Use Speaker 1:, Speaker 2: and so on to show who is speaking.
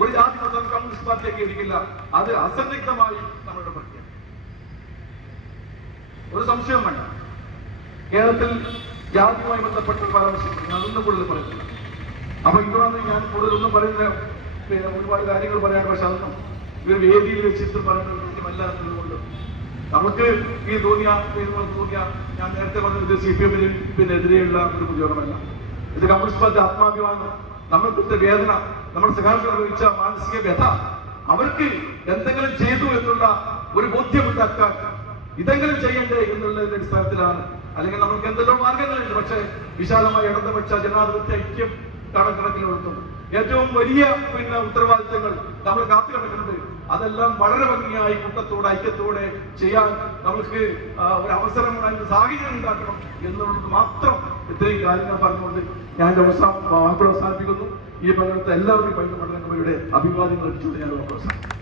Speaker 1: ഒരു ജാതി മതം കമ്മ്യൂണിസ്റ്റ് പാർട്ടി അംഗീകരിക്കില്ല അത് അസന്നിഗ്ധമായി നമ്മളുടെ പ്രക്രിയ. ഒരു സംശയം വേണ്ട. കേരളത്തിൽ ജാതിയുമായി ബന്ധപ്പെട്ട പരാമർശിക്കുന്നു. ഒന്നും കൂടുതൽ പറയുന്നില്ല അപ്പൊ ഇതുകൊണ്ട് ഞാൻ കൂടുതലൊന്നും പറയുന്നില്ല. പിന്നെ ഒരുപാട് കാര്യങ്ങൾ പറയാൻ പക്ഷെ അതൊന്നും ഒരു വേദിയിൽ വെച്ചിട്ട് പറയുന്നത് നമുക്ക് ഈ തോന്നിയ തോന്നിയ ഞാൻ നേരത്തെ പറഞ്ഞത് സി പി എമ്മിന് പിന്നെതിരെയുള്ള ഒരു പ്രചോദനമല്ല. ഇത് കമ്മ്യൂണിസ്റ്റ് പാർട്ടി ആത്മാഭിമാനം നമ്മൾക്കിട്ട് വേദന നമ്മൾ സഹായം അനുഭവിച്ച മാനസിക വ്യഥ അവർക്ക് എന്തെങ്കിലും ചെയ്തു എന്നുള്ള ഒരു ബോധ്യമുണ്ടാക്കാൻ ഇതെങ്കിലും ചെയ്യണ്ടേ എന്നുള്ളതിന്റെ അടിസ്ഥാനത്തിലാണ്. അല്ലെങ്കിൽ നമുക്ക് എന്തെല്ലോ മാർഗങ്ങളുണ്ട്. പക്ഷേ വിശാലമായ ഇടതുപക്ഷ ജനാധിപത്യ ഐക്യം കണക്കിലെടുത്തും ഏറ്റവും വലിയ പിന്നെ ഉത്തരവാദിത്തങ്ങൾ നമ്മൾ കാത്തു കിടക്കുന്നുണ്ട് അതെല്ലാം വളരെ ഭംഗിയായി കൂട്ടത്തോടെ ഐക്യത്തോടെ ചെയ്യാൻ നമുക്ക് ഒരു അവസരം അതിന് സാഹചര്യം ഉണ്ടാക്കണം എന്നുള്ളത് മാത്രം ഇത്രയും കാര്യങ്ങൾ പറഞ്ഞുകൊണ്ട് ഞാൻ എന്റെ അവസാനം അവസാനിപ്പിക്കുന്നു. ഈ പങ്കെടുത്ത എല്ലാവരും പങ്കു മണ്ഡലങ്ങളുടെ അഭിവാദ്യങ്ങൾ അടിച്ചുകൊണ്ട് ഞാൻ അവസാനം